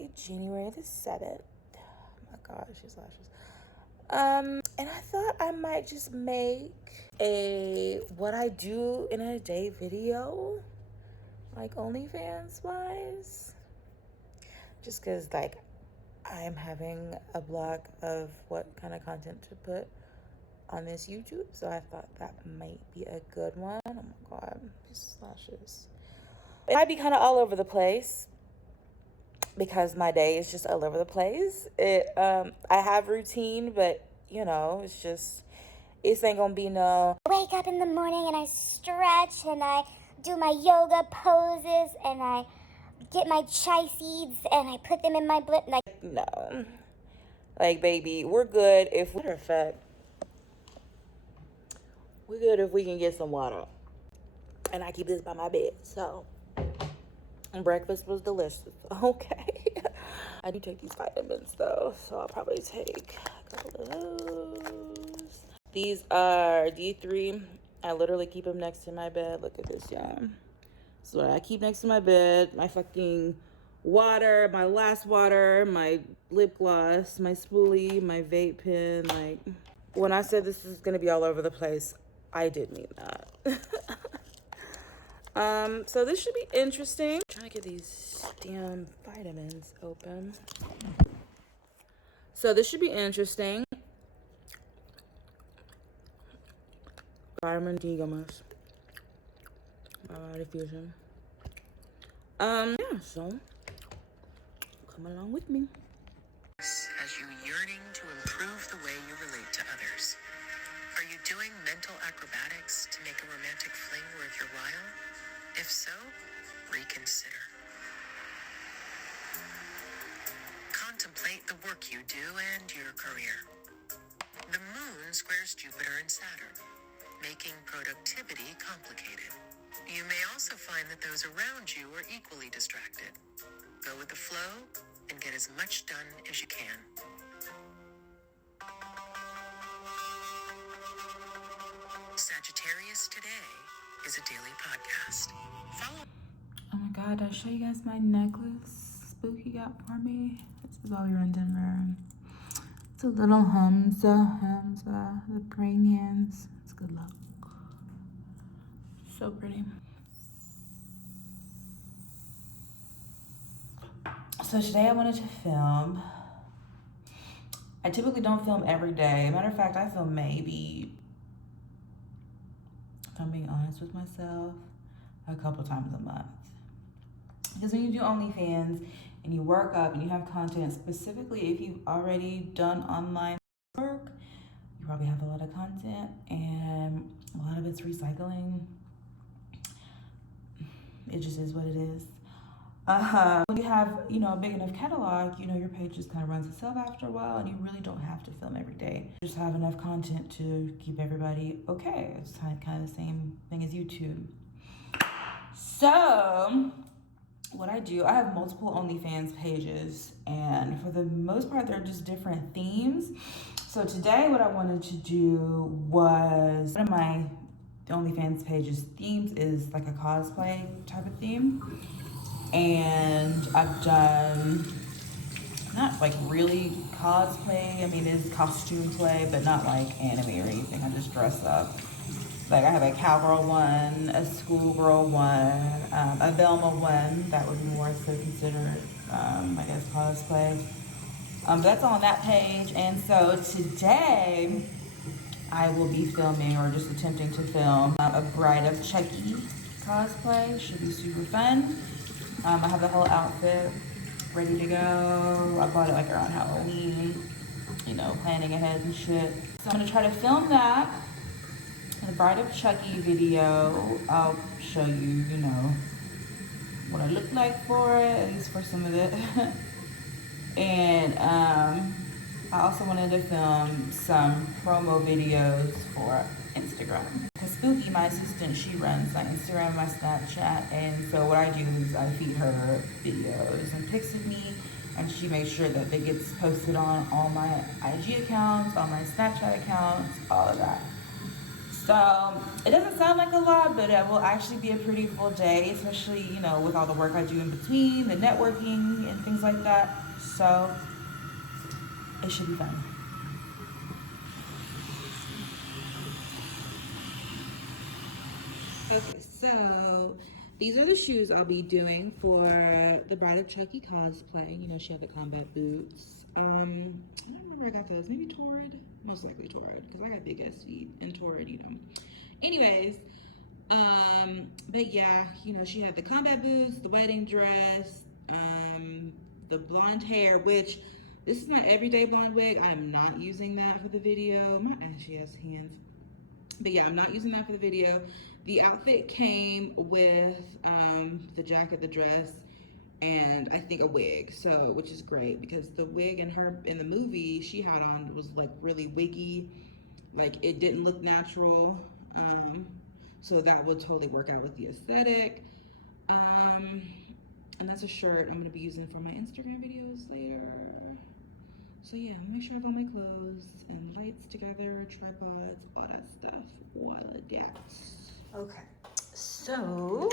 Friday, January the 7th. Oh my gosh, these lashes. And I thought I might just make a what I do in a day video, like OnlyFans wise. Just because, like, I'm having a block of what kind of content to put on this YouTube, so I thought that might be a good one. Oh my god, these lashes. It might be kind of all over the place because my day is just all over the place. I have routine, but you know, it's ain't gonna be no. I wake up in the morning and I stretch and I do my yoga poses and I get my chai seeds and I put them in my blend. No, like, baby, we're good if we. Matter of fact, we're good if we can get some water. And I keep this by my bed, so. And breakfast was delicious. Okay. I do take these vitamins though, so I'll probably take a couple of those. These are D3. I literally keep them next to my bed. Look at this, y'all. So I keep next to my bed my fucking water, my last water, my lip gloss, my spoolie, my vape pen. Like, when I said this is gonna be all over the place, I did mean that. So this should be interesting. I'm trying to get these damn vitamins open. So this should be interesting. Vitamin D gummies. Diffusion. Yeah, so come along with me. Has you yearning to improve the way you relate to others? Are you doing mental acrobatics to make a romantic fling worth your while? If so, reconsider. Contemplate the work you do and your career. The moon squares Jupiter and Saturn, making productivity complicated. You may also find that those around you are equally distracted. Go with the flow and get as much done as you can. Sagittarius Today is a daily podcast. Follow. Oh my god, did I show you guys my necklace Spooky got for me? This is while we were in Denver. It's a little Hamza, the praying hands. It's good luck. So pretty. So today I wanted to film. I typically don't film every day. Matter of fact, I film maybe, if I'm being honest with myself, a couple times a month. Because when you do OnlyFans and you work up and you have content, specifically if you've already done online work, you probably have a lot of content and a lot of it's recycling. It just is what it is. When you have, a big enough catalog, your page just kind of runs itself after a while, and you really don't have to film every day. You just have enough content to keep everybody okay. It's kind of the same thing as YouTube. So what I do, I have multiple OnlyFans pages, and for the most part, they're just different themes. So today what I wanted to do was, one of my OnlyFans pages themes is like a cosplay type of theme. And I've done, not like really cosplay, I mean it is costume play, but not like anime or anything. I just dress up. Like I have a cowgirl one, a schoolgirl one, a Velma one, that would be more so considered, I guess, cosplay. That's on that page. And so today I will be filming, or just attempting to film, a Bride of Chucky cosplay. Should be super fun. I have the whole outfit ready to go. I bought it like around Halloween, planning ahead and shit. So I'm gonna try to film that. The Bride of Chucky video, I'll show you, what I look like for it, at least for some of it. And I also wanted to film some promo videos for Instagram. Because Spooky, my assistant, she runs my Instagram, my Snapchat, and so what I do is I feed her videos and pics of me, and she makes sure that it gets posted on all my IG accounts, all my Snapchat accounts, all of that. So it doesn't sound like a lot, but it will actually be a pretty full day, especially, you know, with all the work I do in between, the networking and things like that. So it should be fun. Okay, so these are the shoes I'll be doing for the Bride of Chucky cosplay. You know, she had the combat boots. I don't remember I got those. Maybe Torrid? Most likely Torrid, because I got big ass feet and Torrid, you know. Anyways, but yeah, you know, she had the combat boots, the wedding dress, the blonde hair, which this is my everyday blonde wig. I'm not using that for the video. My ashy ass hands. But yeah, I'm not using that for the video. The outfit came with the jacket, the dress, and I think a wig. So, which is great because the wig in her in the movie she had on was like really wiggy, like it didn't look natural. So that would totally work out with the aesthetic. And that's a shirt I'm gonna be using for my Instagram videos later. So yeah, make sure I have all my clothes and lights together, tripods, all that stuff. All of that. Okay, so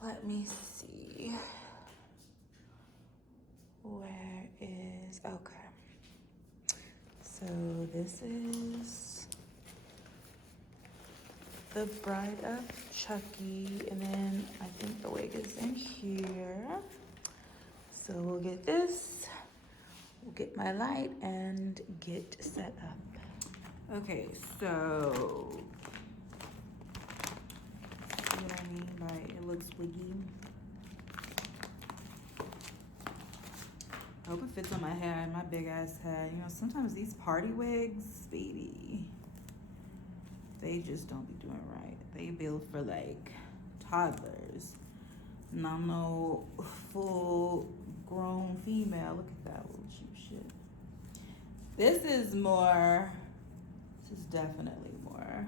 let me see. Where is, okay. So this is the Bride of Chucky, and then I think the wig is in here. So we'll get this, we'll get my light and get set up. Okay, so see what I mean by it looks wiggy? I hope it fits on my head, my big ass head. You know, sometimes these party wigs, baby, they just don't be doing right. They build for like toddlers. Not no full grown female. Look at that little cheap shit. This is more, this is definitely more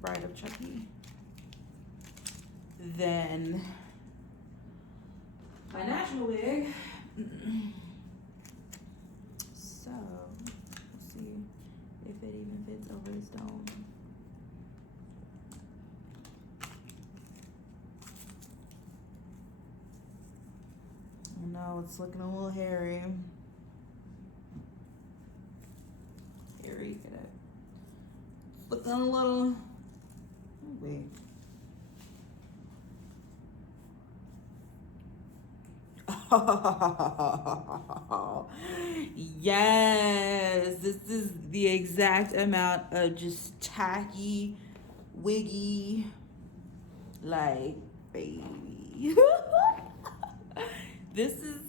Bride of Chucky than my natural wig. So let's see if it even fits over this dome. No, it's looking a little hairy. Hairy, get it. It's looking a little. Oh, wait. Oh, yes, this is the exact amount of just tacky, wiggy, like, baby. This is,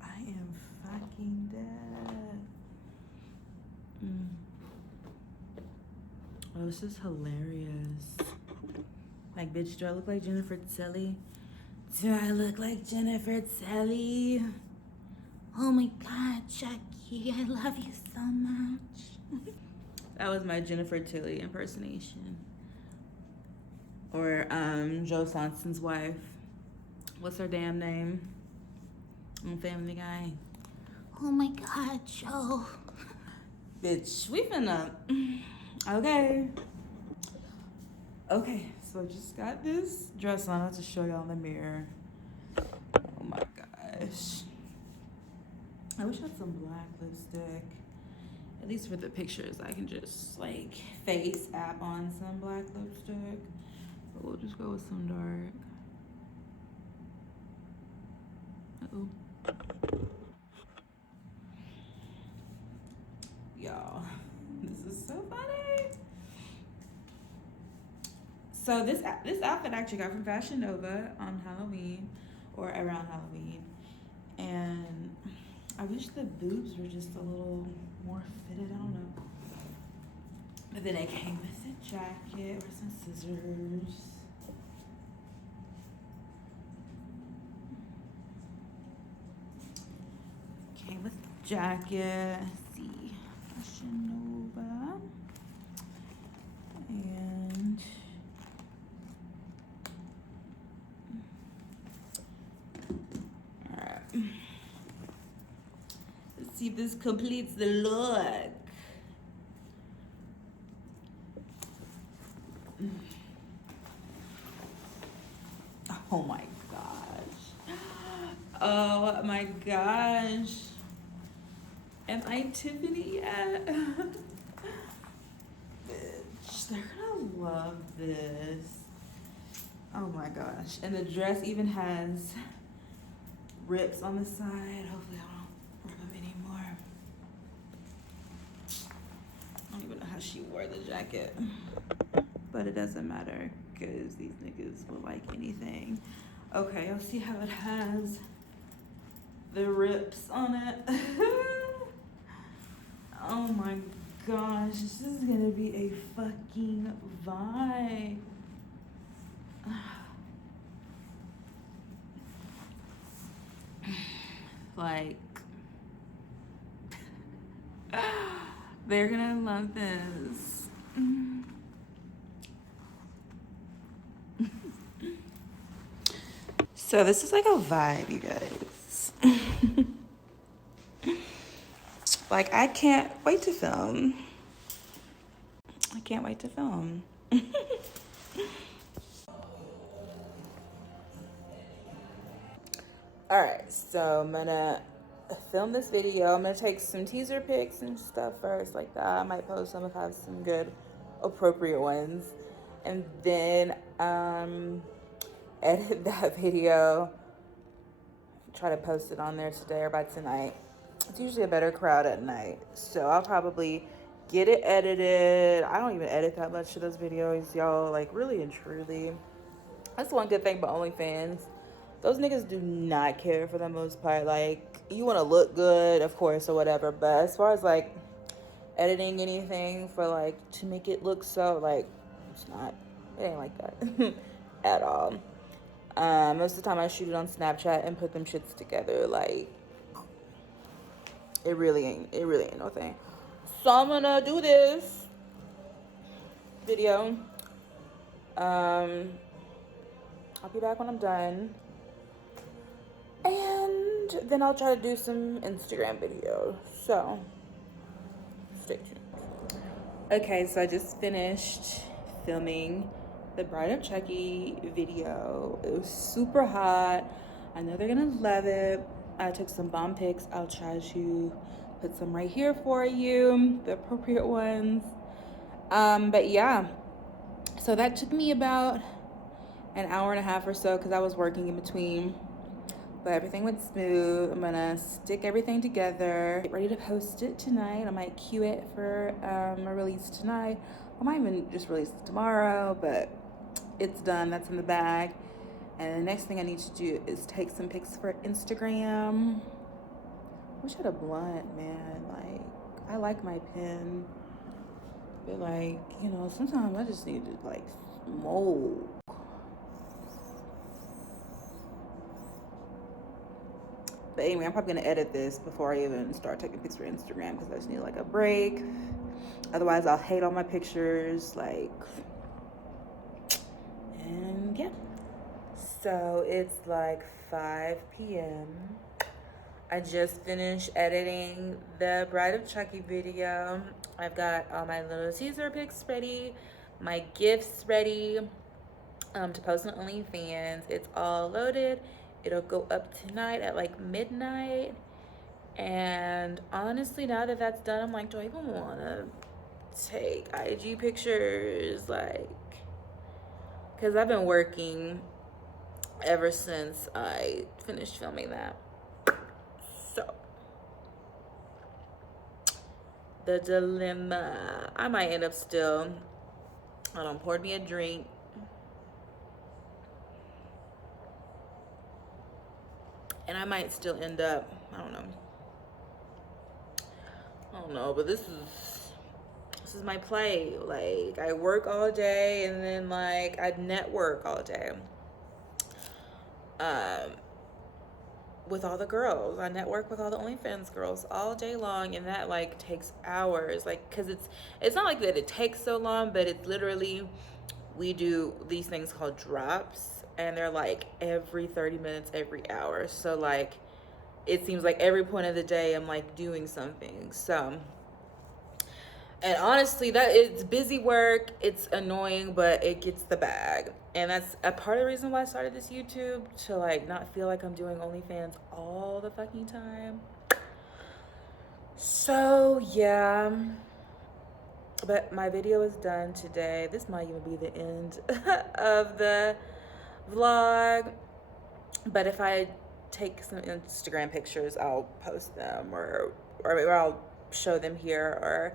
I am fucking dead. Oh, this is hilarious. Like, bitch, do I look like Jennifer Telly? Do I look like Jennifer Telly? Oh my God, Chucky, I love you so much. That was my Jennifer Tilly impersonation. Or Joe Swanson's wife. What's her damn name? On Family Guy. Oh my God, Joe. Bitch, we finna. Okay. Okay, so I just got this dress on. I'll just show y'all in the mirror. Oh my gosh. I wish I had some black lipstick. At least for the pictures, I can just like face app on some black lipstick. But we'll just go with some dark. Uh-oh. Y'all, this is so funny. So this outfit I actually got from Fashion Nova on Halloween, or around Halloween. And I wish the boobs were just a little more fitted, I don't know. But then it came with a jacket or some scissors. Came with a jacket, let's see, Fashion Nova. And all right. see if this completes the look. Oh my gosh. Oh my gosh. Am I Tiffany yet? Bitch, they're gonna love this. Oh my gosh. And the dress even has rips on the side. Hopefully I don't rip them anymore. I don't even know how she wore the jacket. But it doesn't matter because these niggas will like anything. Okay, you'll see how it has the rips on it. Oh my gosh, this is gonna be a fucking vibe. Like, they're gonna love this. So this is like a vibe, you guys. Like, I can't wait to film. I can't wait to film. All right, so I'm gonna film this video. I'm gonna take some teaser pics and stuff first, like that. I might post some if I have some good, appropriate ones, and then edit that video. Try to post it on there today or by tonight. It's usually a better crowd at night, so I'll probably get it edited. I don't even edit that much of those videos, y'all. Like, really and truly, that's one good thing about OnlyFans. Those niggas do not care for the most part. Like, you want to look good, of course, or whatever. But as far as, like, editing anything for, like, to make it look so, like, it's not. It ain't like that at all. Most of the time I shoot it on Snapchat and put them shits together. Like, it really ain't no thing. So I'm going to do this video. I'll be back when I'm done. And then I'll try to do some Instagram videos. So, stay tuned. Okay, so I just finished filming the Bride of Chucky video. It was super hot. I know they're gonna love it. I took some bomb pics. I'll try to put some right here for you, the appropriate ones. But yeah, so that took me about an hour and a half or so because I was working in between. But everything went smooth. I'm gonna stick everything together. Get ready to post it tonight. I might cue it for a release tonight. I might even just release it tomorrow, but it's done. That's in the bag. And the next thing I need to do is take some pics for Instagram. Wish I had a blunt, man. Like, I like my pen. But, like, you know, sometimes I just need to, like, smoke. But anyway, I'm probably gonna edit this before I even start taking pics for Instagram because I just need like a break. Otherwise, I'll hate all my pictures. Like, and yeah. So it's like 5 p.m. I just finished editing the Bride of Chucky video. I've got all my little teaser pics ready, my gifts ready to post on OnlyFans. It's all loaded. It'll go up tonight at like midnight. And honestly, now that that's done, I'm like, do I even want to take IG pictures? Like, because I've been working ever since I finished filming that. So, the dilemma. I might end up still. I done poured me a drink. And I might still end up, I don't know, but this is my play. Like, I work all day and then like I network all day. With all the girls. I network with all the OnlyFans girls all day long, and that like takes hours. Like, cause it's not like that it takes so long, but it's literally, we do these things called drops, and they're like every 30 minutes, every hour. So like, it seems like every point of the day I'm like doing something. So, and honestly, that it's busy work, it's annoying, but it gets the bag. And that's a part of the reason why I started this YouTube, to like not feel like I'm doing OnlyFans all the fucking time. So yeah, but my video is done today. This might even be the end of the vlog, but if I take some Instagram pictures, I'll post them, or I'll show them here, or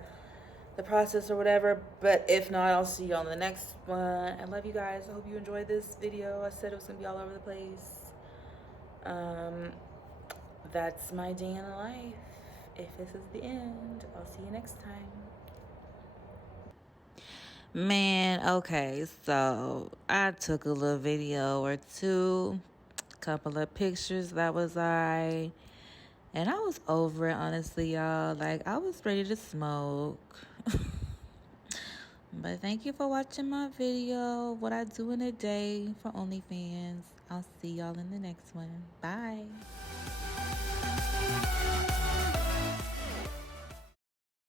the process or whatever. But if not, I'll see you on the next one. I love you guys. I hope you enjoyed this video. I said it was gonna be all over the place. That's my day in the life. If this is the end, I'll see you next time. Man, okay, so I took a little video or two, couple of pictures, that was and I was over it, honestly, y'all. Like, I was ready to smoke. But thank you for watching my video, what I do in a day for OnlyFans. I'll see y'all in the next one. Bye.